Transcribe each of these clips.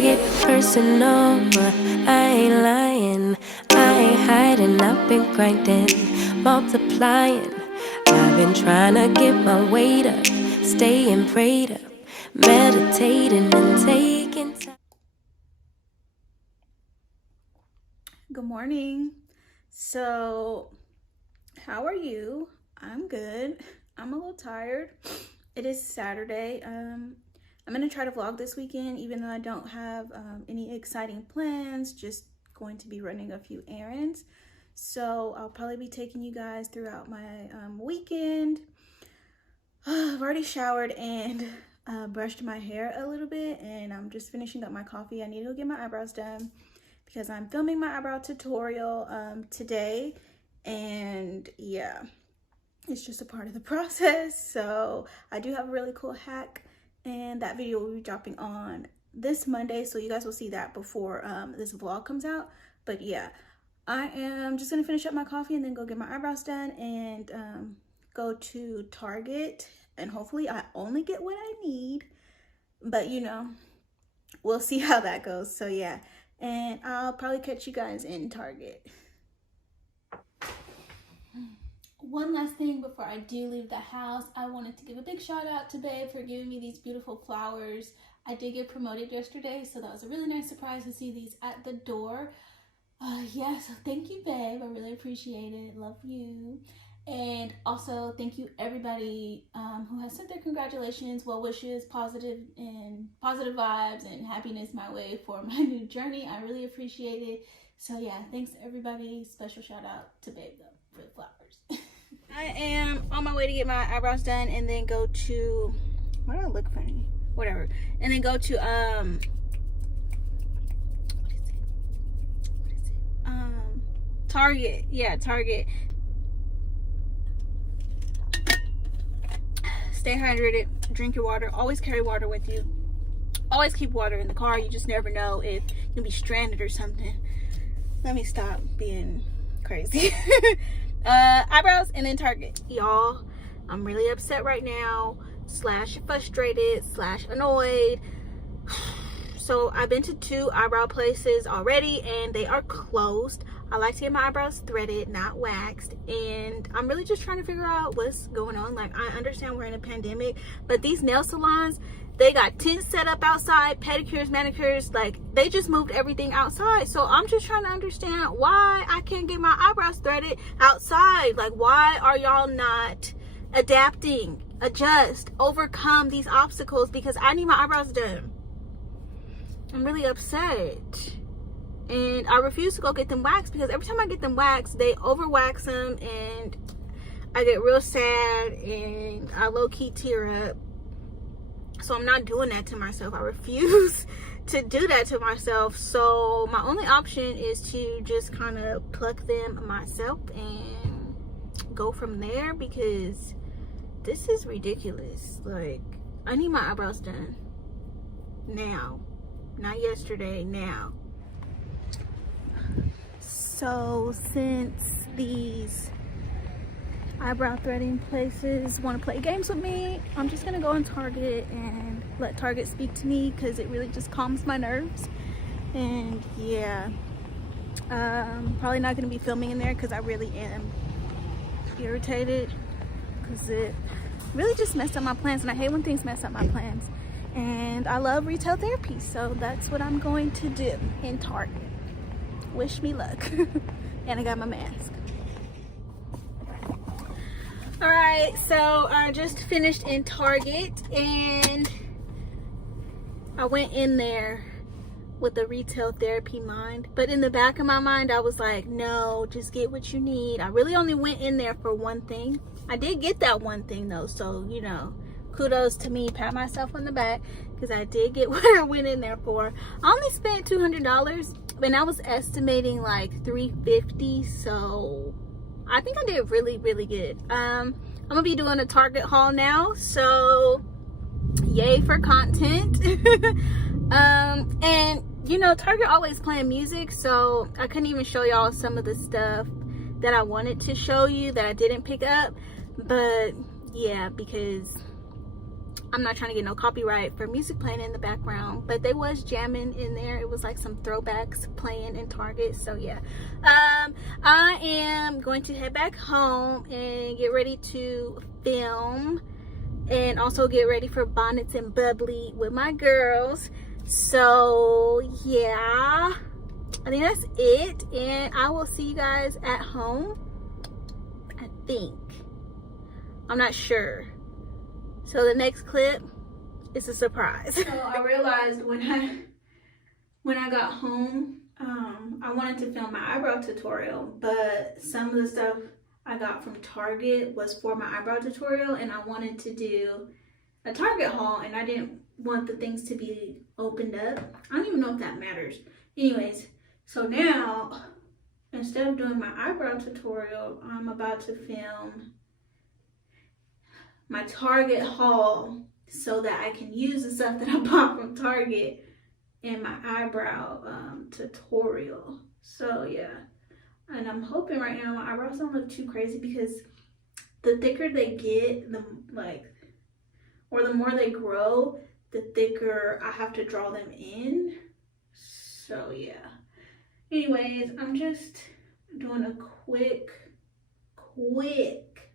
take it personal, but I ain't lying. I ain't hiding, I've been grinding, multiplying. I've been trying to get my weight up, staying prayed up, meditating and taking time. Good morning. So, how are you? I'm good. I'm a little tired. It is Saturday. I'm gonna try to vlog this weekend, even though I don't have any exciting plans. Just going to be running a few errands. So I'll probably be taking you guys throughout my weekend. I've already showered and brushed my hair a little bit, and I'm just finishing up my coffee. I need to go get my eyebrows done because I'm filming my eyebrow tutorial today, and yeah, it's just a part of the process. So I do have a really cool hack, and that video will be dropping on this Monday, so you guys will see that before this vlog comes out. But yeah, I am just gonna finish up my coffee and then go get my eyebrows done and go to Target, and hopefully I only get what I need, but you know, we'll see how that goes. So yeah, and I'll probably catch you guys in Target. One last thing before I do leave the house, I wanted to give a big shout out to Babe for giving me these beautiful flowers. I did get promoted yesterday, so that was a really nice surprise to see these at the door. Yeah, so thank you, Babe. I really appreciate it. Love you. And also thank you everybody who has sent their congratulations, well wishes, positive vibes and happiness my way for my new journey. I really appreciate it. So yeah, thanks everybody. Special shout out to Babe though for the flowers. I am on my way to get my eyebrows done and then go to, why do I look funny? Whatever. And then go to what is it? Target. Yeah, Target. Stay hydrated, drink your water, always carry water with you. Always keep water in the car. You just never know if you'll be stranded or something. Let me stop being crazy. Eyebrows and then Target. Y'all, I'm really upset right now, / frustrated / annoyed. So I've been to 2 eyebrow places already and they are closed. I like to get my eyebrows threaded, not waxed, and I'm really just trying to figure out what's going on. Like, I understand we're in a pandemic, but these nail salons, they got tents set up outside, pedicures, manicures, like they just moved everything outside. So I'm just trying to understand why I can't get my eyebrows threaded outside. Like, why are y'all not adapting, adjust, overcome these obstacles? Because I need my eyebrows done. I'm really upset. And I refuse to go get them waxed because every time I get them waxed, they over wax them and I get real sad and I low-key tear up. So I'm not doing that to myself. I refuse to do that to myself. So my only option is to just kind of pluck them myself and go from there, because this is ridiculous. Like, I need my eyebrows done now, not yesterday, now. So since these eyebrow threading places want to play games with me, I'm just gonna go in Target and let Target speak to me, because it really just calms my nerves. And yeah, probably not gonna be filming in there because I really am irritated, because it really just messed up my plans, and I hate when things mess up my plans. And I love retail therapy, so that's what I'm going to do in Target. Wish me luck. And I got my mask. All right, so I just finished in Target and I went in there with a retail therapy mind, but in the back of my mind I was like, no, just get what you need. I really only went in there for one thing. I did get that one thing though, so you know, kudos to me, pat myself on the back, because I did get what I went in there for. I only spent $200, and I was estimating like $350, so I think I did really good. I'm gonna be doing a Target haul now, so yay for content. And you know, Target always playing music, so I couldn't even show y'all some of the stuff that I wanted to show you that I didn't pick up. But yeah, because I'm not trying to get no copyright for music playing in the background, but they was jamming in there. It was like some throwbacks playing in Target. So yeah, I am going to head back home and get ready to film, and also get ready for Bonnets and Bubbly with my girls. So yeah, I think that's it, and I will see you guys at home, I think. I'm not sure. So the next clip is a surprise. So I realized when I got home, I wanted to film my eyebrow tutorial, but some of the stuff I got from Target was for my eyebrow tutorial, and I wanted to do a Target haul, and I didn't want the things to be opened up. I don't even know if that matters. Anyways, so now instead of doing my eyebrow tutorial, I'm about to film my Target haul so that I can use the stuff that I bought from Target in my eyebrow tutorial. So yeah, and I'm hoping right now my eyebrows don't look too crazy, because the thicker they get, the more they grow, the thicker I have to draw them in. So yeah, anyways, I'm just doing a quick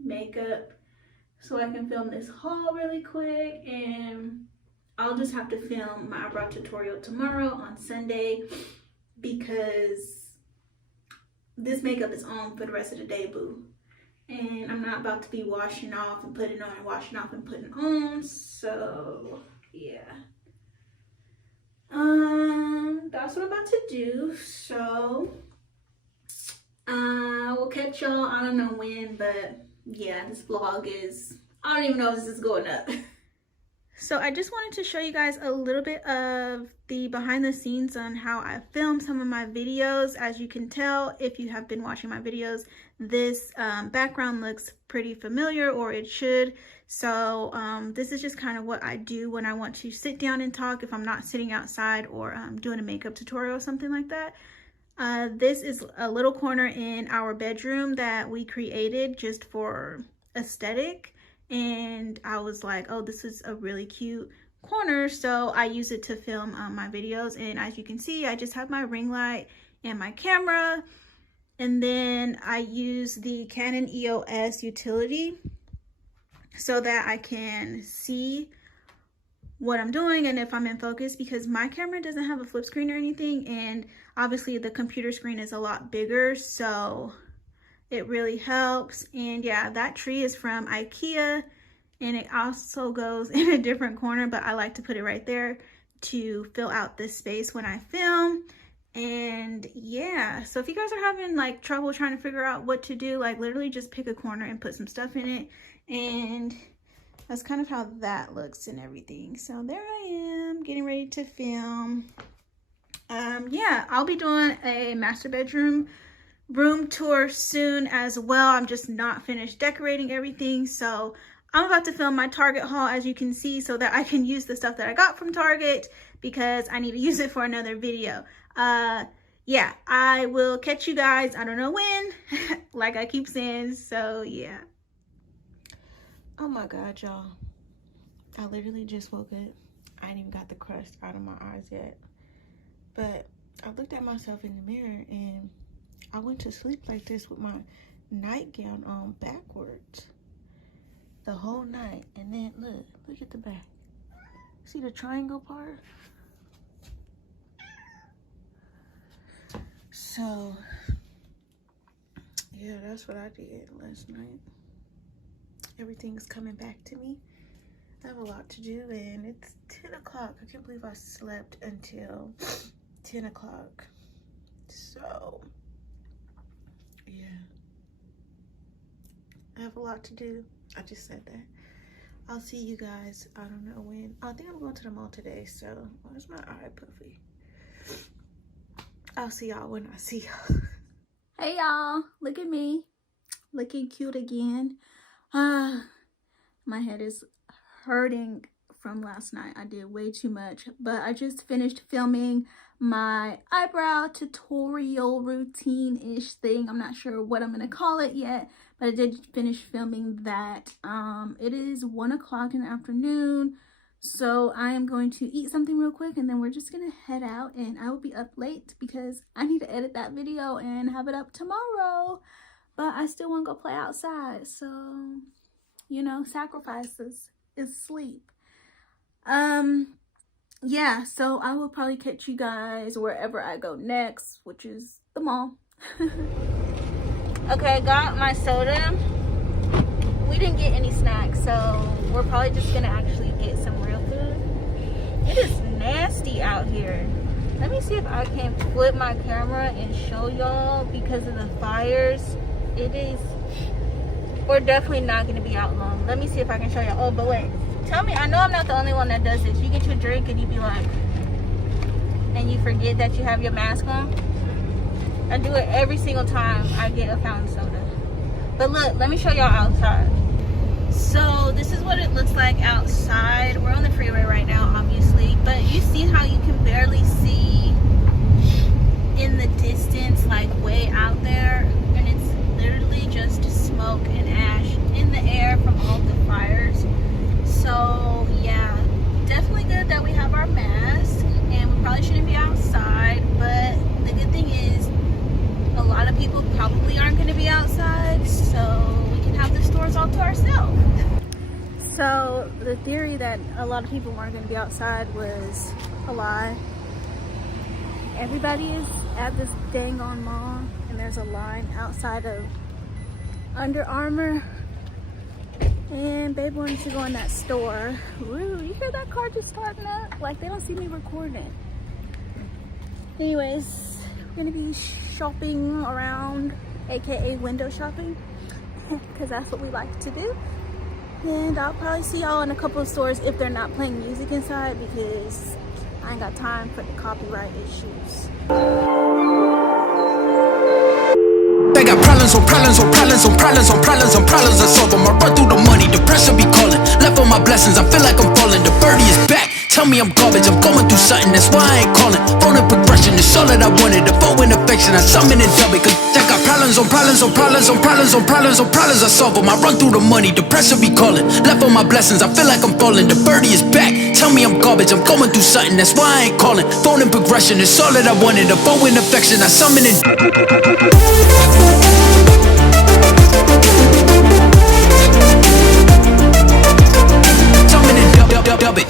makeup so I can film this haul really quick, and I'll just have to film my eyebrow tutorial tomorrow on Sunday, because this makeup is on for the rest of the day, boo. And I'm not about to be washing off and putting on, washing off and putting on. So yeah, that's what I'm about to do. So we'll catch y'all, I don't know when, but yeah, this vlog is, I don't even know if this is going up. So I just wanted to show you guys a little bit of the behind the scenes on how I film some of my videos. As you can tell, if you have been watching my videos, this background looks pretty familiar, or it should. So this is just kind of what I do when I want to sit down and talk, if I'm not sitting outside or doing a makeup tutorial or something like that. This is a little corner in our bedroom that we created just for aesthetic, and I was like, oh, this is a really cute corner, so I use it to film my videos. And as you can see, I just have my ring light and my camera, and then I use the Canon EOS utility so that I can see what I'm doing and if I'm in focus, because my camera doesn't have a flip screen or anything, and obviously the computer screen is a lot bigger, so it really helps. And yeah, that tree is from IKEA, and it also goes in a different corner, but I like to put it right there to fill out this space when I film. And yeah, so if you guys are having like trouble trying to figure out what to do, like literally just pick a corner and put some stuff in it, and that's kind of how that looks and everything. So there I am getting ready to film. Yeah, I'll be doing a master bedroom room tour soon as well. I'm just not finished decorating everything, so I'm about to film my Target haul, as you can see, so that I can use the stuff that I got from Target, because I need to use it for another video. Yeah, I will catch you guys, I don't know when, like I keep saying. So yeah. Oh my god, y'all, I literally just woke up. I ain't even got the crust out of my eyes yet, but I looked at myself in the mirror, and I went to sleep like this with my nightgown on backwards the whole night. And then look at the back. See the triangle part? So yeah, that's what I did last night. Everything's coming back to me. I have a lot to do, and it's 10 o'clock. I can't believe I slept until 10 o'clock. So yeah, I have a lot to do. I just said that. I'll see you guys, I don't know when. I think I'm going to the mall today, so where's my eye, Puffy? I'll see y'all when I see y'all. Hey y'all, look at me, looking cute again. My head is hurting from last night. I did way too much, but I just finished filming my eyebrow tutorial routine-ish thing. I'm not sure what I'm gonna call it yet, but I did finish filming that. It is 1 o'clock in the afternoon, so I am going to eat something real quick, and then we're just gonna head out, and I will be up late because I need to edit that video and have it up tomorrow. But I still want to go play outside, so you know, sacrifices is sleep. Yeah, so I will probably catch you guys wherever I go next, which is the mall. Okay, I got my soda. We didn't get any snacks, so we're probably just gonna actually get some real food. It is nasty out here. Let me see if I can flip my camera and show y'all because of the fires. It is, we're definitely not gonna be out long. Let me see if I can show y'all. Oh, but wait, tell me, I know I'm not the only one that does this. You get your drink and you be like, and you forget that you have your mask on. I do it every single time I get a fountain soda. But look, let me show y'all outside. So this is what it looks like outside. We're on the freeway right now, obviously, but you see how you can barely see in the distance, like way out there, and it's literally just smoke and ash in the air from all the fires. So yeah, definitely good that we have our mask, and we probably shouldn't be outside, but the good thing is a lot of people probably aren't going to be outside, so we can have the stores all to ourselves. So the theory that a lot of people weren't going to be outside was a lie. Everybody is at this dang on mall, and there's a line outside of Under Armour, and babe wanted to go in that store. Ooh, you hear that car just starting up? Like they don't see me recording. Anyways, we're gonna be shopping around, aka window shopping, because that's what we like to do. And I'll probably see y'all in a couple of stores if they're not playing music inside, because I ain't got time for the copyright issues. They got problems on problems on problems on problems on problems on problems. I solve them. I run through the money. The pressure be calling. Left on my blessings. I feel like I'm falling. The birdie is back. Tell me I'm garbage. I'm going through something. That's why I ain't calling. Phone and progression is all that I wanted. The phone and affection. I summon and dub it. Cause I got problems on problems on problems on problems on problems on problems. I solve them. I run through the money. The pressure be calling. Left on my blessings. I feel like I'm falling. The birdie is back. Tell me I'm garbage. I'm going through something. That's why I ain't calling. Phone and progression is all that I wanted. The phone and affection. I summon and dub it.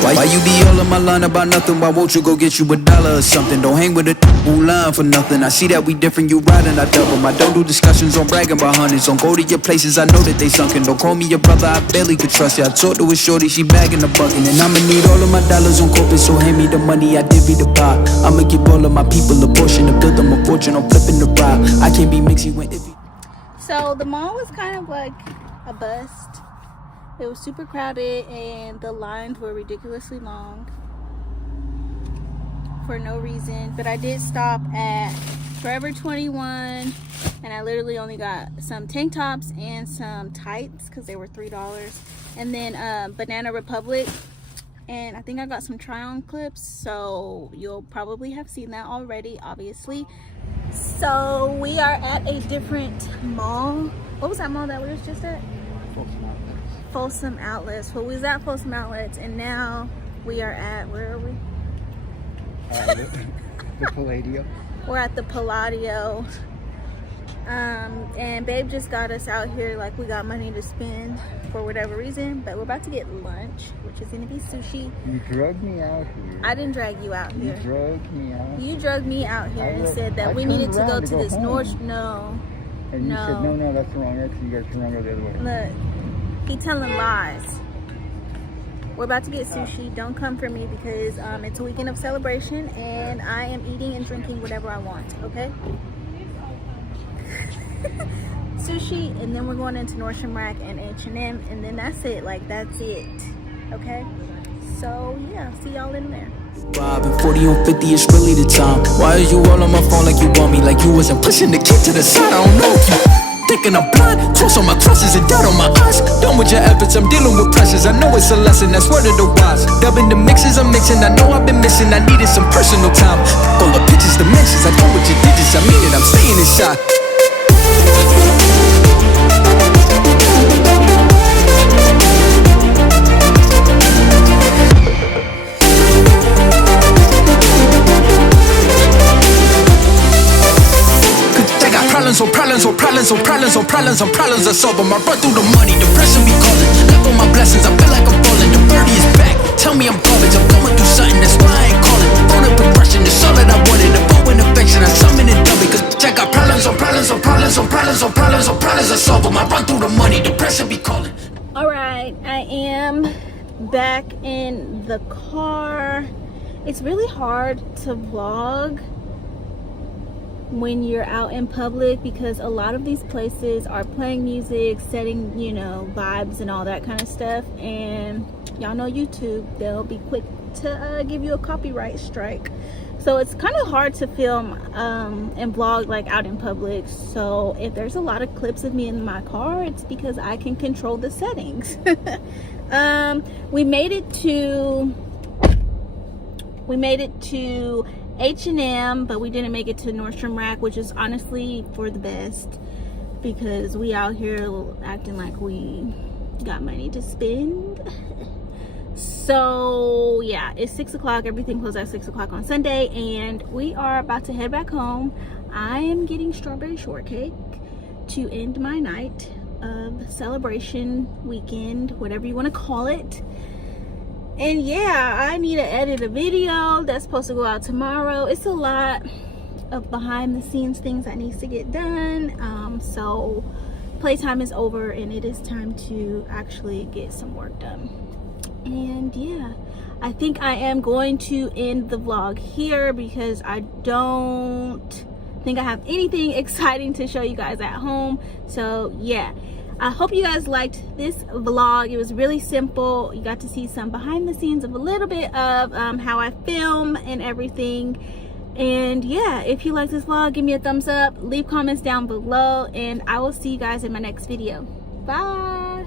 Why you be all in my line about nothing? Why won't you go get you $1 or something? Don't hang with a who line for nothing. I see that we different, you riding, I double. I don't do discussions on bragging about hundreds. Don't go to your places, I know that they sunken. Don't call me your brother, I barely could trust you. I talked to a shorty, she bagging the bucket. And I'ma need all of my dollars on corporate, so hand me the money, I did be the pot. I'ma give all of my people a portion to build them a fortune. I'm flipping the ride. I can't be mixy when iffy. So the mall was kind of like a bust. It was super crowded and the lines were ridiculously long for no reason. But I did stop at Forever 21 and I literally only got some tank tops and some tights because they were $3. And then Banana Republic, and I think I got some try-on clips, so you'll probably have seen that already, obviously. So we are at a different mall. What was that mall that we was just at? Folsom Outlets. Well, we was at Folsom Outlets, and now we are at, where are we? The Palladio. We're at the Palladio. And babe just got us out here like we got money to spend for whatever reason, but we're about to get lunch, which is gonna be sushi. You drugged me out here. I didn't drag you out here. You drugged me out. You drugged me out here and said that we needed to go to this north. No. And you said, no, that's the wrong exit. You guys should run go the other way. Look, he telling lies. We're about to get sushi. Don't come for me because it's a weekend of celebration and I am eating and drinking whatever I want, okay? Sushi, and then we're going into Nordstrom Rack and H&M, and then that's it. Like, that's it, okay? So, yeah, see y'all in there. 5 and 40 on 50 is really the time. Why are you all on my phone like you want me? Like you wasn't pushing the kid to the side. I don't know if you thinking I'm blind. Cross on my crosses and doubt on my eyes. Done with with your efforts, I'm dealing with pressures. I know it's a lesson, that's word of the wise. Dubbing the mixes, I'm mixing. I know I've been missing, I needed some personal time. All the pictures, dimensions, I know what you digits. I mean it, I'm staying inside. Problems I solve them. I run through the money, the pressure be calling. Left on my blessings, I feel like I'm falling. The birdie is back, tell me I'm garbage. I'm going through something, that's why I ain't calling. Phone and progression, it's all that I wanted. The bow and affection, I summon and dub it. Cause I got problems I solve them. I run through the money, the pressure be calling. Alright, I am back in the car. It's really hard to vlog when you're out in public because a lot of these places are playing music, setting, you know, vibes and all that kind of stuff, and y'all know YouTube, they'll be quick to give you a copyright strike. So it's kind of hard to film and vlog like out in public. So if there's a lot of clips of me in my car, it's because I can control the settings. We made it to H&M, but we didn't make it to Nordstrom Rack, which is honestly for the best because we out here acting like we got money to spend. So yeah, it's 6 o'clock. Everything closed at 6 o'clock on Sunday, and we are about to head back home. I am getting strawberry shortcake to end my night of celebration weekend, whatever you want to call it. And yeah, I need to edit a video that's supposed to go out tomorrow. It's a lot of behind the scenes things that needs to get done. So playtime is over and it is time to actually get some work done. And yeah, I think I am going to end the vlog here because I don't think I have anything exciting to show you guys at home. So yeah, I hope you guys liked this vlog. It was really simple. You got to see some behind the scenes of a little bit of how I film and everything. And yeah, if you like this vlog, give me a thumbs up, leave comments down below, and I will see you guys in my next video. Bye.